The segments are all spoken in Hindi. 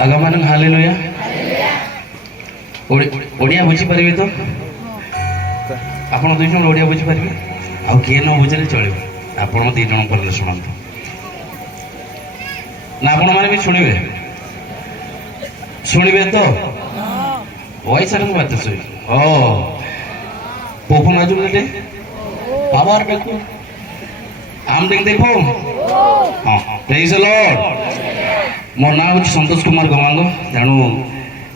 आगामान हालेलुया ओडिया बुझी पारे तो आपण दुई जन ओडिया बुझी पारे आउ किए न बुझे चलो आपण दी जन पर शुणु ना आपण मैंने भी शुणे शुणे तो वॉइस बात सुई ओ पोपन आजुले पावर देखो आम देखो हाँ प्रेज द लॉर्ड मोर ना हूँ संतोष कुमार गमांग तेणु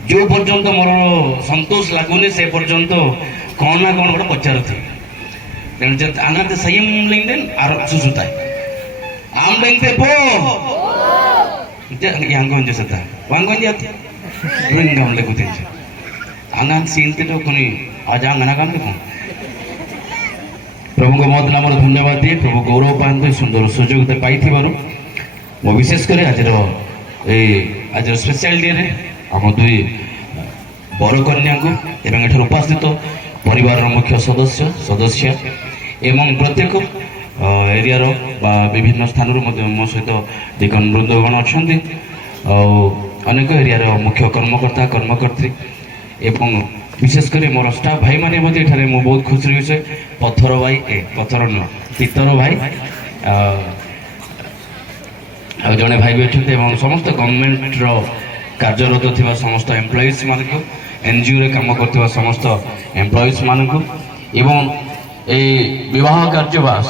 जो पर्यंत मोर संतोष लगुनि से पर्यंत कौन ना कौन गोटे पचारुथी तेणु आना सयम लिंगदेन आर सुसुता आम लिंगते पो यांगों जैसा वांगों जाती रिंगम लेकुते आना सीनते तो कोनी आज आंगना काम देखो प्रभु को मत नाम धन्यवाद दिए प्रभु गौरव पाते सुंदर सुजोग पाई मो विशेष कर आज स्पेशल डे रे आम दुई बर कन्या को एवं उपस्थित परिवार मुख्य सदस्य सदस्य एवं प्रत्येक एरिया विभिन्न स्थान मो सहित दिगन वृंदगण अच्छा अनेक एरिया मुख्य कर्मकर्ता कर्मकर्त्री एवं विशेषकर मोर स्टाफ भाई माने मु बहुत खुश रही पत्थर भाई पत्थर न पितर भाई जड़े भाई भी अच्छा समस्त गवर्नमेंट कार्यरत थी समस्त एम्प्लॉइज मान को एनजीओ रे काम कर समस्त एम्प्लॉइज मान को एवं विवाह कार्यवास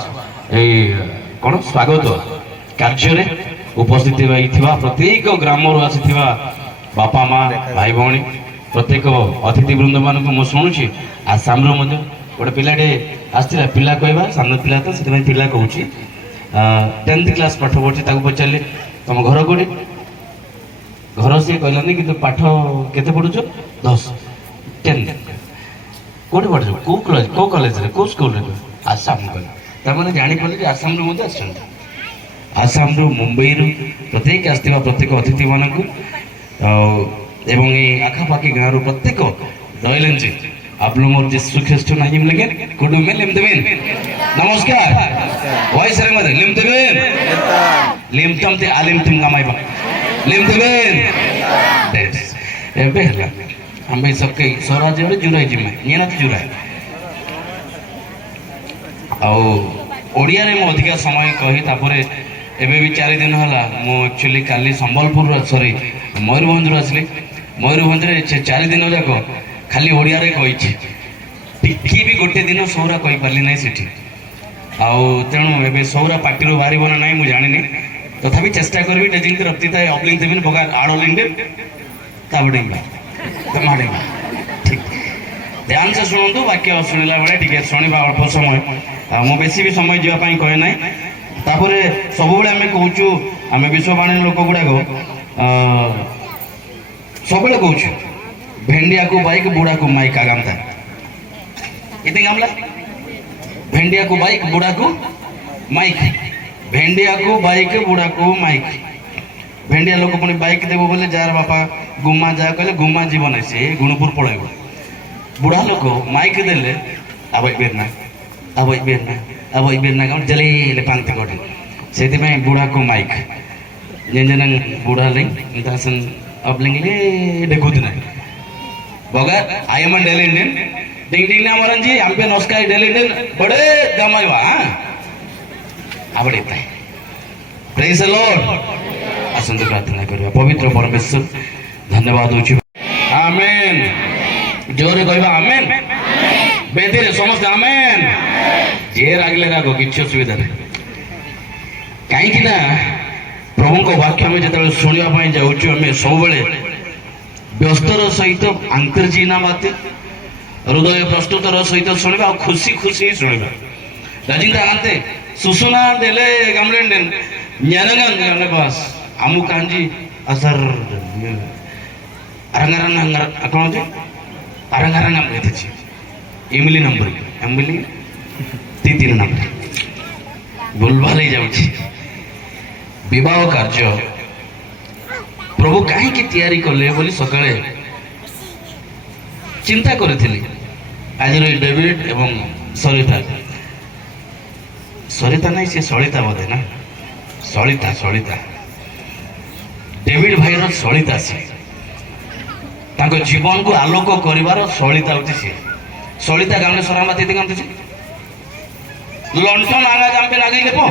कौन स्वागत कार्य उपस्थित प्रत्येक ग्राम आसी बापा माँ भाई भौणी प्रत्येक अतिथि वृंद मान को शुणुची आसाम गोटे पिलाटे आसला पिला कहवा सान पिला तो से पिला कहूँ 10th क्लास पाठ पढ़ी पचारे तुम घर कौटे घर सी कहलानी कि पाठ के पढ़ुच 10 10 कौटे पढ़ु कौ कॉलेज कौ स्कूल आसाम कहला जापर आसाम आसाम मुंबई प्रत्येक आसवा प्रत्येक अतिथि मान एवं आखापाखी गाँव प्रत्येक रही जी आप लोग मोर जीशु ख्रीष्ट नाम लगे कुडु में लिम देवेन नमस्कार वॉइस रे मत लिम देवेन लिम तम ते आलिम तुम गमाइबा लिम देवेन दैट्स एबे हला हम भी सबके स्वराज रे जुराई जिमे निना जुराई आ ओडिया रे मो अधिका समय कही तापरे एबे भी 4 दिन हला मो एक्चुअली काली संबलपुर सॉरी मयूरभंज आसली मयूरभंज 4 दिन जाक खाली ओडिया रे कही टिकी भी गोटे दिन सौरा कही पार्ली ना सेठी तेणु एबे सौरा पार्टी बाहर ना ना मुझे जानी तथापि चेष्टा करी डेजिंग रक्ति था अब्लिंग देवी बगा आड़ लिंग ठीक ध्यान से शुणु वाक्य शुणिला बेले टिके शुणा अल्प समय मु बेसी भी समय जावाई कहे ना तापर सब आम कहूँ आम विश्ववाणी लोक गुड़ाक सब कहूँ भेंडिया को बाइक बुढ़ा को माइक आगामता इतने गामला भेंडिया को बाइक बुढ़ा को माइक भेंडिया को बाइक बुढ़ा को माइक भेंडिया लोक पुणी बाइक देव बोले जार बापा गुमा जा कहले गुमा जीवन से गुणपुर पड़ेब बुढ़ा लोक माइक देले अब बेरना अब बेरना अब बेरना गाँव जले पांते कटे से बुढ़ा को माइक जेन बुढ़ा लिंग अब लिंगले देखुत ना बगा आई एम डेली इंडियन डिंग डिंग ना मरन जी हम पे नमस्कार डेली इंडियन बड़े गमाइबा आवड़े प्रेज द लॉर्ड आसंत प्रार्थना करबा पवित्र परमेश्वर धन्यवाद होची आमेन जोरे कहबा आमेन बेदी रे समस्त आमेन जे रागले रागो किछ सुविधा नहीं काई कि ना प्रभु को वाक्य में जतले सुनिया पई जाउछु हमें सब बेले व्यस्तर सहित आंतर्जीना बात हृदय प्रस्तुतर सहित शुणा खुशी खुशी शुणा राजिंदा आनते सुसुना देले गमलेंडेन न्यारंगन बस आमु कांजी असर अरंगरंग कौन जे अरंगरंग हम कहते छी इमली नंबर इमली 3 नंबर भूलभाल ही जाउछी विवाह कार्य प्रभु कहीं तैयारी कले बोली सकाळे चिंता करी आज डेविड एवं सरिता सरिता नहीं सी सलिता बोधे ना सलिता सलिता ଡେଭିଡ ଭାଇର ସଳିତା ସେ ତାଙ୍କ ଜୀବନକୁ ଆଲୋକ କରିବାର ସଳିତା ହଉଛି ସିଏ ସଳିତା ଗାଁରେ ସରାମା ଦିଦି କାନ୍ଦୁଛି ଲଣ୍ଠନ ଆଗା ଜାମ୍ପେ ଲାଗେଇ লেপো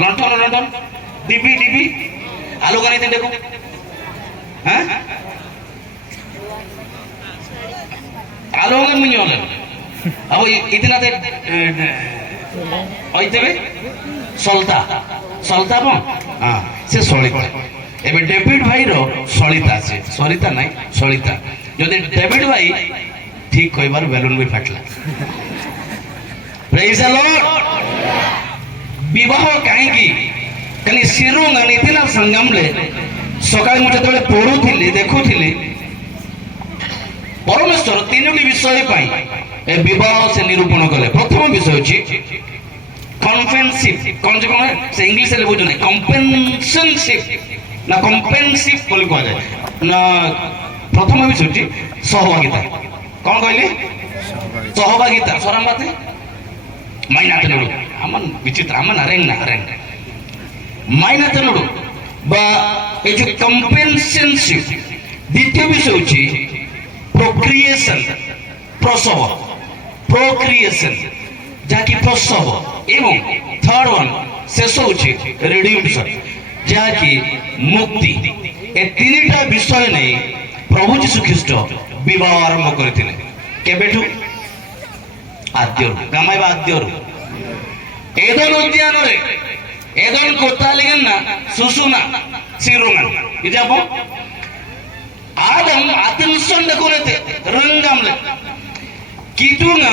লণ্ঠন লণ্ঠন ডিবি ডিবি আলোক नहीं देखो हाँ आलोक मुझे होले अब इतना दे ओइतेबे सलता सलता बो हां से सलिता एबे डेविड भाई रो सलिता से सलिता नहीं सलिता जदि डेविड भाई ठीक कहबार बेलून भी फाटला प्रेज द लॉर्ड विवाह कहीं कहीं सिरुंगा नीतिना संगम ले सकाळ मु जतबे पढुथिली देखुथिली परमेश्वर तीनोटी विषय पाई ए विवाह से निरूपण कले प्रथम विषय अछि कन्फेन्सिव कोन जे कोन से इंग्लिश ले बुझु नै कंपेंसेनशिप ना कंपेंसिव बोली को जाय ना प्रथम विषय अछि सहभागिता कोन कहले सहभागिता सराम बाते माइना तनुडु अमन विचित्र अमन अरेंग ना अरेंग माइना तनुडु बा ए जो कंपेंसेनशिप द्वितीय विषय अछि प्रोक्रिएशन प्रसव प्रोक्रिएशन जाकी प्रसव एवं थर्ड वन शेष होछि रिडीम्पशन जाकी मुक्ति ए तीनटा विषय नै प्रभु यीशु ख्रीस्ट विवाह आरंभ करथिले केबेठु आद्यरु गामाइबा आद्यरु एदन उद्यान रे एदन कोतालिगन ना सुसुना सिरुंगन इजाबो आदम आत्मसन कोनेते रंगामले किटुंगा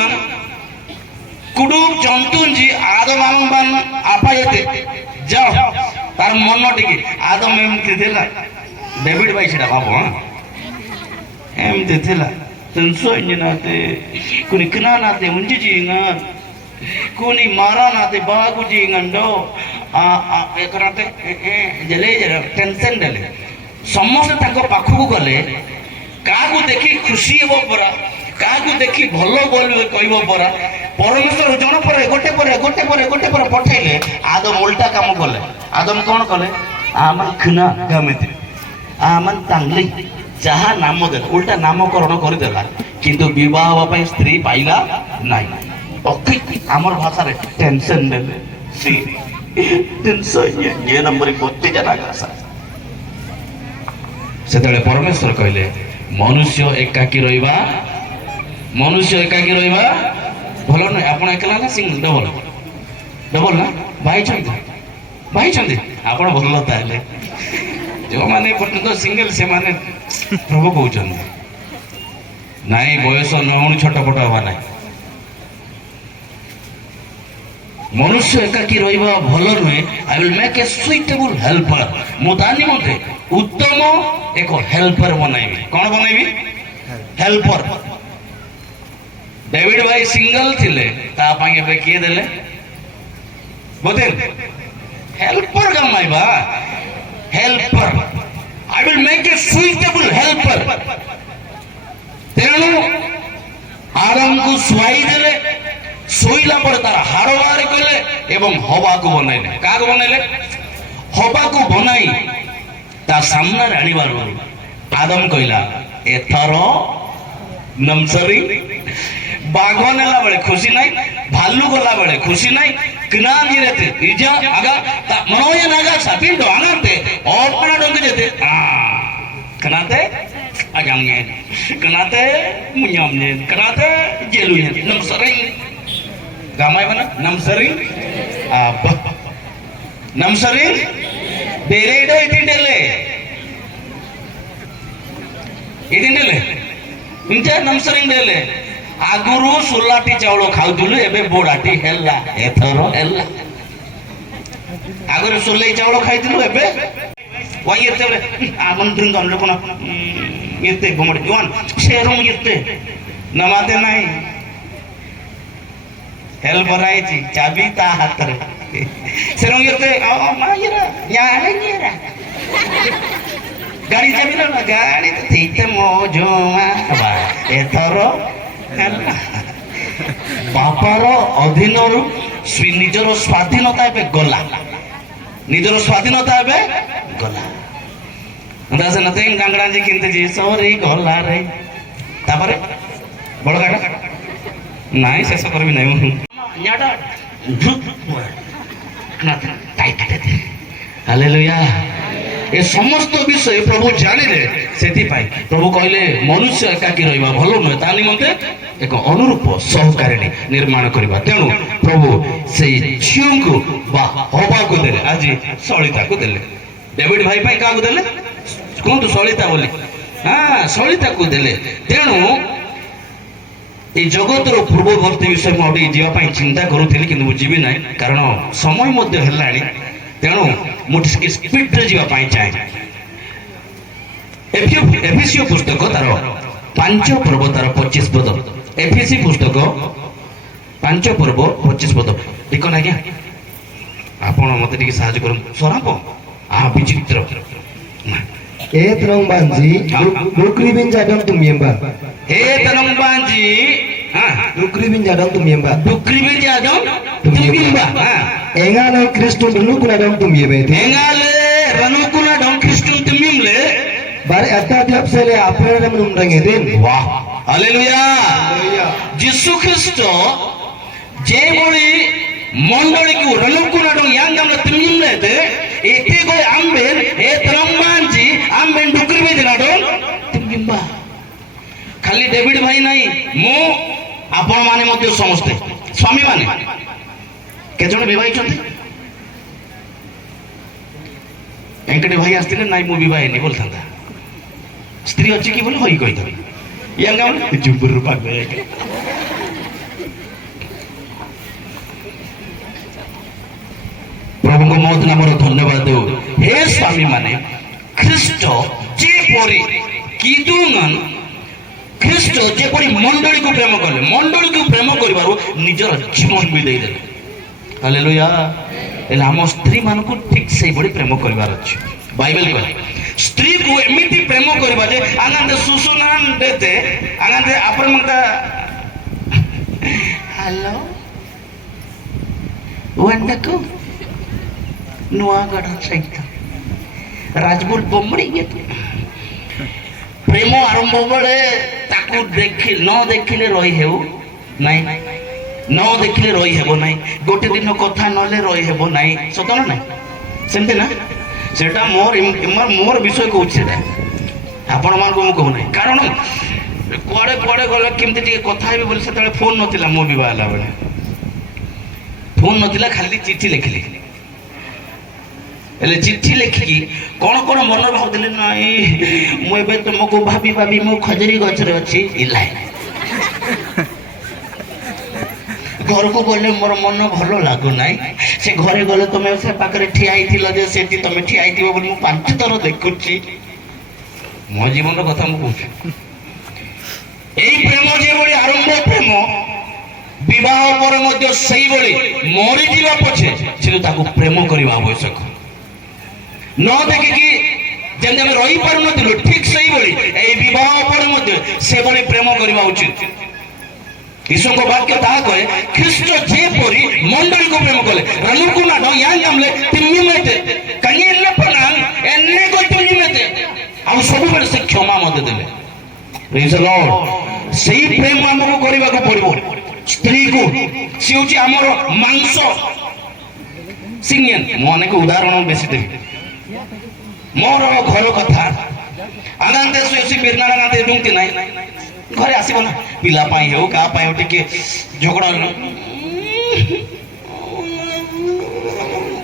कुडुम जंतुंजी आदम आमबान आपायते जाओ तार मन टिके आदम एमती थिला डेविड भाई सेटा बाबू हां एमती थिला तनसो इंजनाते कुनी कना नाते उंजी इंगा कुनी मारा नाते बागु जी इंगंडो एकराते जले जरा टेंशन डले समस्त ताको पाखु गले काकू देखि खुशी हेबो परा काकू देखि भलो बोल कहबो परा परमेश्वर जण पर गोटे पर पठाइले आदम उल्टा काम कले आदम कोन कले आमन खना गामेते आमन तांगली जहा नाम दे उल्टा नामकरण कर देला किंतु विवाह हवा पई स्त्री पाइला नाही ओके हमर भाषा रे टेंशन देले सी टेंशन ये नंबर कोते जना का सेतले परमेश्वर कहले मनुष्य एकाकी रहिबा भलो न आपण एकला ना सिंगल डबल ना भाई छंदी आपण भलो ताले जो माने पर्यंत सिंगल से माने प्रभु कहउछन नाही बयस नहुन छोटपट हवा नाही मनुष्य एकाकी रहिबा भलो नुहे I will make a suitable helper मुदानी मते उत्तम एक हेल्पर बनाइबी कोन बनाइबी हेल्पर डेविड भाई सिंगल थिले ता पांगे बे किए देले बोते हेल्पर गमाइबा helper I will make a suitable helper तेणु आराम को सुई देले सोइला पर तार हाड़ बाहर कले एवं हवा को बनाइले का को बनाइले हवा को बनाई ता सामने आनिबार आदम कहला एथर नमसरी बाघ नेला बेले खुशी नाही भालू गला बेले खुशी नाही किना निरेते इजा आगा मनोय नागा सापिंडो आनाते ओपना डोंगे जेते कनाते आगांगे कनाते मुन्यामने कनाते जेलुने नमसरी गामाय बना नमसरी नमसरी बेरेडो इतिंडेले इंचा नमसरी डेले आगुरु सुलाटी चावल खाउथुलु एबे बोडाटी हेला एथरो हेला आगुरु सुलै चावल खाइथुलु एबे वाई एतेले आमंत्रण गन लोकना एते गमड जवान शेरम एते नमाते नाही हेल्पर आइची चाबी ता हाथ रे शेरम एते आ मायरा याने नेरा गाड़ी चाबी ना गाड़ी थीते मोजोमा बा एथरो बापार अधीन निजर स्वाधीनता गला निजर स्वाधीनता गला ଦଶ ନତେ କାଙ୍କଡ଼ା ଯେ କିଣିତେ ସରି ଗଲା ରେ ତାପରେ ବଳକାଟା ନାଇଁ ଶେଷ କରିବି ନାହିଁ ମୁଁ ହାଲେଲୁୟା। ଏ ସମସ୍ତ ବିଷୟ ପ୍ରଭୁ ଜାଣିଲେ, ସେଥିପାଇଁ ପ୍ରଭୁ କହିଲେ ମନୁଷ୍ୟ ଏକାକୀ ରହିବା ଭଲ ନୁହେଁ, ତା ନିମନ୍ତେ ଏକ ଅନୁରୂପ ସହକାରିଣୀ ନିର୍ମାଣ କରିବା। ତେଣୁ ପ୍ରଭୁ ସେଇ ଝିଅଙ୍କୁ ବା ହବାକୁ ଦେଲେ, ଆଜି ସଳିତାକୁ ଦେଲେ। ଡେଭିଡ ଭାଇ ପାଇଁ କାହାକୁ ଦେଲେ କୁହନ୍ତୁ? ସଳିତା ବୋଲି, ହଁ ସଳିତାକୁ ଦେଲେ। ତେଣୁ এই জগতর পূর্ববর্তী বিষয় ମୁଁ ଟିକେ ଯିବା ପାଇଁ ଚିନ୍ତା କରୁଥିଲି, କିନ୍ତୁ ମୁଁ ଯିବି ନାହିଁ କାରଣ ସମୟ ମଧ୍ୟ ହେଲାଣି। ତେଣୁ ମୁଁ ଟିକେ ସ୍ପିଡରେ ଯିବା ପାଇଁ ଚାହେଁ। ଏଫେସିଓ ପୁସ୍ତକ ତାର 5 ପର୍ବ ତାର 25 ପଦ। ଏଫେସି ପୁସ୍ତକ 5 ପର୍ବ 25 ପଦ। ଠିକ ନା ଆଜ୍ଞା? ଆପଣ ମତେ ଟିକେ ସାହାଯ୍ୟ କରନ୍ତୁ। ସରାପ ବିଚିତ୍ର Banji, Lukribin Jadam to Miemba. Banji, Lukribin Jadam to Miemba. Dukribin Jadam to Miemba. Engale Christian Lukunadam to Miebe. Engale Ranukunadam Christian to Mimle. But at that Yapsele, Aprenum Rangedin. Wow, Hallelujah. Jesus Christo, Jeboli, Mondoliku, Ranukunadam Yangam Timimle, Etigo Amben, Etrambanji, Amben Dukribin Jadam to Mimba. ଖାଲି ଡେଭିଡ ଭାଇ ନାହିଁ, ମୁଁ ଆପଣ ମାନେ ମଧ୍ୟ ସମସ୍ତେ ସ୍ୱାମୀ ମାନେ କେତେ ଜଣ ବିବାହିଛନ୍ତି? ଏଙ୍କଟି ଭାଇ ଆସିଥିଲେ ନାଇଁ ମୁଁ ବିବାହ ହେଇନି ବୋଲିଥାନ୍ତା। ସ୍ତ୍ରୀ ଅଛି କି ବୋଲି ହଇ କହିଥାନ୍ତି। ଜୁବୁରୁ ପାଗ ପ୍ରଭୁଙ୍କ ମହତ୍ ନାମର ଧନ୍ୟବାଦ ଦେଉ। ହେ ସ୍ୱାମୀ ମାନେ, ଖ୍ରୀଷ୍ଟ ଯେପରି କିଦୁମାନ ଖ୍ରୀଷ୍ଟ ଯେପରି ମଣ୍ଡଳୀକୁ ପ୍ରେମ କଲେ, ମଣ୍ଡଳୀକୁ ପ୍ରେମ କରିବାରୁ ନିଜର ଜୀବନ ବି ଦେଇଦେଲେ। ହାଲେଲୁୟା। ହେଲେ ଆମ ସ୍ତ୍ରୀ ମାନଙ୍କୁ ଠିକ ସେଇଭଳି ପ୍ରେମ କରିବାର ଅଛି। ବାଇବେଲ କହେ ସ୍ତ୍ରୀକୁ ଏମିତି ପ୍ରେମ କରିବା ଯେ ଆନନ୍ଦ ସୁସୁନାନ ଦେତେ ଆନନ୍ଦ ଆପଣଙ୍କ ହ୍ୟାଲୋ ୱଣ୍ଡକୁ ନୂଆଗଡ଼ ସହିତ ରାଜବୁଲ ବୋମଡ଼ି ପ୍ରେମ ଆରମ୍ଭ ବେଳେ ତାକୁ ନ ଦେଖିଲେ ରହି ହେଉ ନାଇଁ, ନ ଦେଖିଲେ ରହି ହେବ ନାହିଁ, ଗୋଟେ ଦିନ କଥା ନହେଲେ ରହି ହେବ ନାହିଁ। ସତ ନା ନାହିଁ? ସେମିତି ନା? ସେଟା ମୋର ବିଷୟ କହୁଛି, ସେଟା ଆପଣମାନଙ୍କୁ ମୁଁ କହୁନାହିଁ। କାରଣ କୁଆଡ଼େ କୁଆଡ଼େ ଗଲେ କେମିତି ଟିକେ କଥା ହେବି ବୋଲି ସେତେବେଳେ ଫୋନ୍ ନଥିଲା। ମୋ ବିବାହ ହେଲା ବେଳେ ଫୋନ୍ ନଥିଲା, ଖାଲି ଚିଠି ଲେଖିଲି। ହେଲେ ଚିଠି ଲେଖିକି କ'ଣ କ'ଣ ମନ ଭାବୁଥିଲି, ନାଇଁ ମୁଁ ଏବେ ତୁମକୁ ଭାବି ଭାବି ମୁଁ ଖଜୁରୀ ଗଛରେ ଅଛି। ଘରକୁ ଗଲେ ମୋର ମନ ଭଲ ଲାଗୁନାହିଁ। ସେ ଘରେ ଗଲେ ତମେ ସେ ପାଖରେ ଠିଆ ହେଇଥିଲ ଯେ ସେଠି ତମେ ଠିଆ ହେଇଥିବ ବୋଲି ମୁଁ 5 ଥର ଦେଖୁଛି। ମୋ ଜୀବନର କଥା ମୁଁ କହୁଛି। ଏଇ ପ୍ରେମ ଯେଭଳି ଆରମ୍ଭ ପ୍ରେମ, ବିବାହ ପରେ ମଧ୍ୟ ସେଇଭଳି ମରିଯିବା ପଛେ କିନ୍ତୁ ତାକୁ ପ୍ରେମ କରିବା ଆବଶ୍ୟକ। ନ ଦେଖିକି ଯେମିତି ଆମେ ରହିପାରୁନଥିଲୁ, ଠିକ ସେଇଭଳି ଏଇ ବିବାହ ପରେ ମଧ୍ୟ ସେଭଳି ପ୍ରେମ କରିବା ଉଚିତ। ଈଶ୍ୱରଙ୍କ ବାକ୍ୟ ତାହା କହେ, ଖ୍ରୀଷ୍ଟ ଯେପରି ମଣ୍ଡଳୀକୁ ପ୍ରେମ କଲେ, ରନୁକୁନାଡ ୟାଙ୍ଗାମଲେ ତିମିମେତେ କାନିଏଲ୍ଲପନାଂ ଏନ୍ନେ କଇତିମିମେତେ, ଆଉ ସବୁବେଳେ ସେ କ୍ଷମା ମଧ୍ୟ ଦେଲେ। ପ୍ରେଜ୍ ଦ ଲର୍ଡ। ସେଇ ପ୍ରେମ ଆମକୁ କରିବାକୁ ପଡ଼ିବ। ସ୍ତ୍ରୀକୁ ସେ ହେଉଛି ଆମର ମାଂସ ସିଙ୍ଗିଆନ। ମୁଁ ଅନେକ ଉଦାହରଣ ବେଶୀ ଦେବି। ମୋର ଘର କଥା ଆନନ୍ଦେ ଶୋଇ ବିର୍ନାଡା ନାତେ ଡୁଙ୍କି ନାହିଁ, ଘରେ ଆସିବ ନା, ପିଲା ପାଇଁ ହେଉ କାହା ପାଇଁ ହେଉ ଟିକେ ଝଗଡ଼ା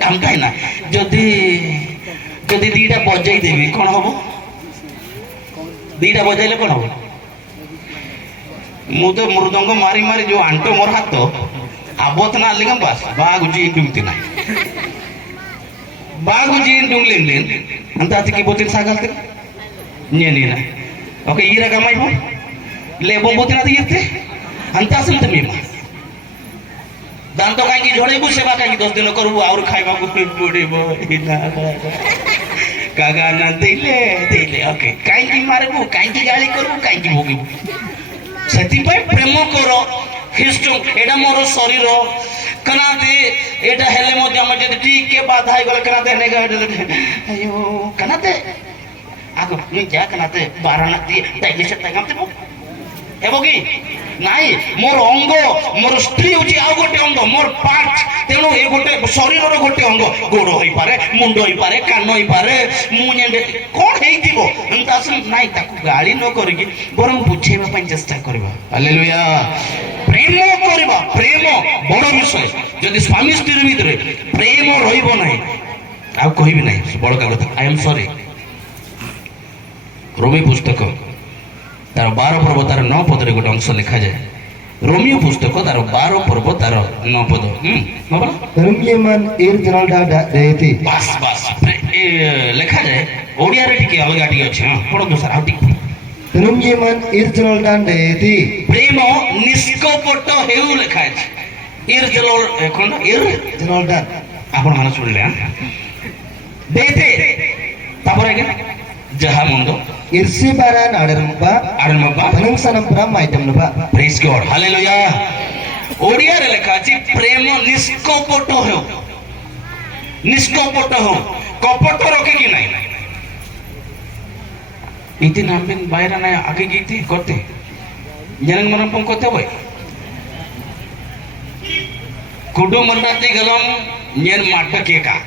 କାମଥାଏ ନା। ଯଦି ଦିଟା ବଜେଇ ଦେବି କ'ଣ ହବ? ଦିଟା ବଜାଇଲେ କ'ଣ ହବ? ମୁଁ ତ ମୃଦଙ୍ଗ ମାରି ମାରି ଯୋଉ ଆଣ୍ଟ ମୋର ହାତ ଆବତ ନା ଆଲିକା ବାସ୍ ବାଗୁଛି ଡୁମତି ନାହିଁ, baguji dunglin anta tiki botin sagal te nyeni na oke ira kamai pun lebo botin ati yete anta asem te mima dan to kaiki jhore bu seba kaiki 10 din karu aur khaiba ku podibo ina kaga nante le oke kaiki marbu kaiki gali karu kaiki mogibu seti pai premo koro খ্রিস্ট এটা মোর শরীর কানাতে এটা হেলে মধ্যে আমার যদি ঠিক কে বাধা হয়ে গেল কানাতে নেগা আয়ো কানাতে ଆଗ ମୁଁ ଯାକ ନାତେ ବାରଣା দিয়ে তাইলে সে তাই গামতে ହେବ କି ନାଇଁ ମୋର ଅଙ୍ଗ ମୋର ସ୍ତ୍ରୀ ହଉଛି ଆଉ ଗୋଟେ ଅଙ୍ଗ ମୋର ପାର୍ଟ ତେଣୁ ଏ ଗୋଟେ ଶରୀରର ଗୋଟେ ଅଙ୍ଗ ଗୋଡ଼ ହେଇପାରେ ମୁଣ୍ଡ ହେଇପାରେ କାନ ହେଇପାରେ ମୁଁ କଣ ହେଇଥିବ ନାଇଁ ତାକୁ ଗାଳି ନ କରିକି ବରଂ ବୁଝେଇବା ପାଇଁ ଚେଷ୍ଟା କରିବା ହାଲେଲୁୟା ପ୍ରେମ କରିବା ପ୍ରେମ ବଡ଼ ବିଷୟ ଯଦି ସ୍ୱାମୀ ସ୍ତ୍ରୀ ଭିତରେ ପ୍ରେମ ରହିବ ନାହିଁ ଆଉ କହିବି ନାହିଁ ବଡ଼କା କଥା ଆଇ ଏମ୍ ସରି ରୋମୀ ପୁସ୍ତକ तार 12 पर्व तार 9 पदरे गोटे अंश लिखा जाए रोमियो पुस्तक तार 12 पर्व तार 9 पद धर्मयमान एर जनलडा देती बस बस लिखा जाए ओडिया रे टिके अलगा टिके अछि हां पढो तो सर आउ टिके धर्मयमान एर जनलडा देती प्रेम निष्कपट हेउ लिखा अछि एर जनल कोन एर जनलडा आपण माने सुनले हां देते तापर आगे जहा मंदो इर्सिबारा नाडरंबा आरंबा पनंगसनंपरा माइटमनबा प्रेज गॉड हालेलुया ओडिया रे लिखा अछि प्रेम निष्कपट हो कपट रखे कि नहीं इति नाम बिन बाहर ना आगे गीती करते जनन मन पं करते होय कुडो मंदाती गलम नेन माट के का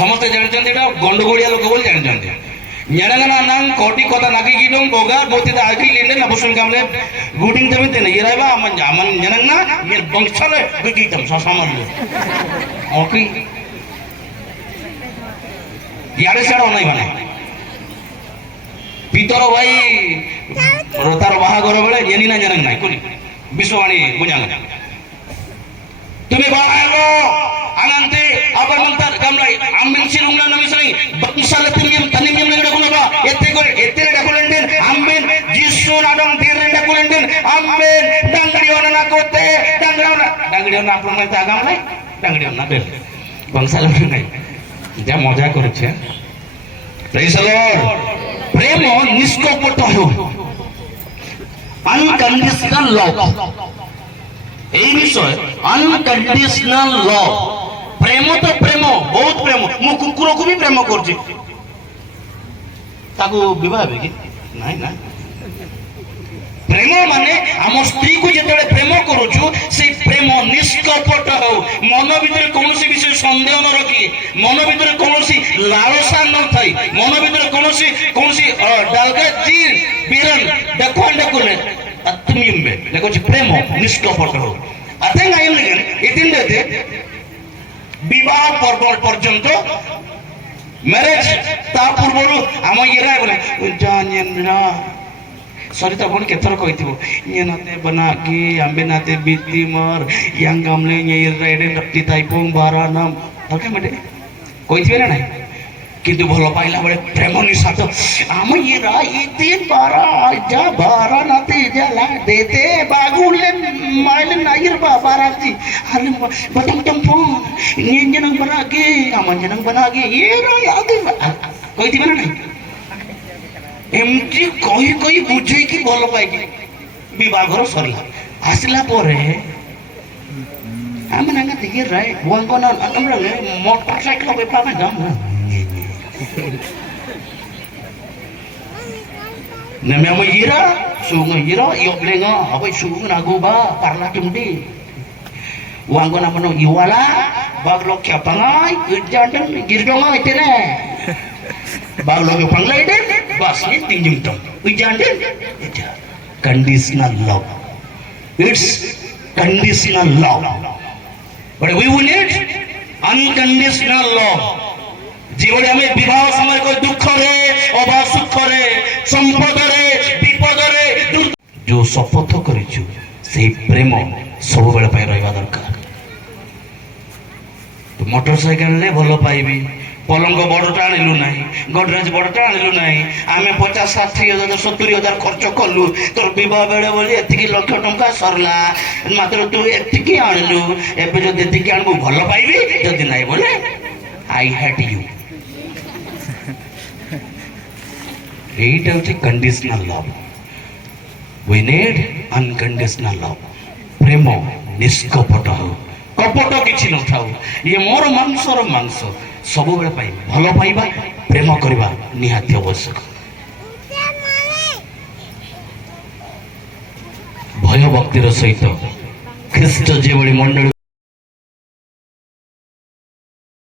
समस्त जानते एटा गंडगोलिया लोक बोल जानते ñanangana nang koti kota nagi gidong boga boti da agi linde na busun kamle guding temi tene yeraiba aman ñanangna yer bangchale gigitam sasamal oki yare sara nai bane pitoro bhai tar baha goro bele ñeni na ñanang nai kuni biswani bunyang tumi baalo anante apa mantar kamlai amben sirungna nami sering bangsale tingim tanimim nang dakuna ba ette dakulenden amben jisu nadong dirren dakulenden amben dangdiona nakote dangdiona apun mata kamlai dangdiona bel bangsale nai ja মজা করেছে প্রেজ দ্য লর্ড প্রেম নিষ্কপট হও আনকন্ডিশনাল লাভ এই বিষয় আনকন্ডিশনাল লাভ প্রেম তো প্রেম বহুত প্রেম মু কুকুরକୁ ବି ପ୍ରେମ କରୁଛି ତାକୁ ବିବାହ ହେବେ କି ନାଇଁ ନା ପ୍ରେମ ମାନେ ଆମ ସ୍ତ୍ରୀକୁ ଯେତେବେଳେ ପ୍ରେମ କରୁଛୁ ସେଇ ପ୍ରେମ ନିଷ୍କପଟ ହଉ ମନ ଭିତରେ କୌଣସି ବିଷୟ ସନ୍ଦେହ ନ ରଖି ମନ ଭିତରେ କୌଣସି ଲାଳସା ନ ଥାଇ ମନ ଭିତରେ କୌଣସି ଡାଲଗା ଚିର ବିରନ ଦେଖୁଲେ तुमिम्बे देखो प्रेम निष्कपट हो अतेंग आइम लेकिन इतिन देते विवाह पर्व पर्यंत मैरिज ता पूर्वरु आम येरा बोले जानियनरा सरिता कोन केथर कहिथिबो ये नाते बना के आंबे नाते बीती मर यांग गामले येरा एडे रक्ति ताइपोंग बारा नाम ओके मटे कहिथिबे ना नहीं किंतु भलो पाइला बड़े प्रेम निशा तो आम येरा इते बारा जा बारा नाते जाला देते बागुले माइले नायर बा बाराजी अरे बटम टम्पो नियंजन बना के आमंजन बना के येरा याद कहिथिबे ना नहीं एमती कही बुझे कि भलो पाई कि विवाहर सरिला आसला परे आम नांगा दिगे राय वंगना हमरा मोटरसाइकिल पे पामा जाम Nama mo ira, sungai ira, yok lenga, apa sungai nago ba, parla cumdi. Uang ko naman ng iwala, baglok kya pangay, jantan girdonga ite na. Baglok yung panglay din, bas ni tingjum tong. Jantan, ite conditional love. It's conditional love. But we will need unconditional love. जीवने हमें विवाह समय को दुख रे अबा सुख रे संपद रे विपद रे जो शपथ करिछु सेही प्रेम सब बेले पाई रहबा दरकार तो मोटरसाइकिल ले भलो पाइबी पलंग बड़टा आनिलु नाही गडरेज बड़टा आनिलु नाही आमे 50 60 हजार 70 हजार खर्च कलु तोर विवाह बेले बोली एतिकी लाख टंका सरला मात्र तू एतिकी आनिलु एबे जो एतिकी आनबो भलो पाइबी जदी नाही बोले I hate you It is conditional love. We need unconditional love. प्रेम निष्कपट हो कपट किछि न थाउ ये मोर मांसर मांस सब बेले पाई भलो पाइबा ପ୍ରେମ କରିବା ନିହାତି ଆବଶ୍ୟକ। ଭୟ ଭକ୍ତିର ସହିତ ଖ୍ରୀଷ୍ଟ ଯେଭଳି ମଣ୍ଡଳୀ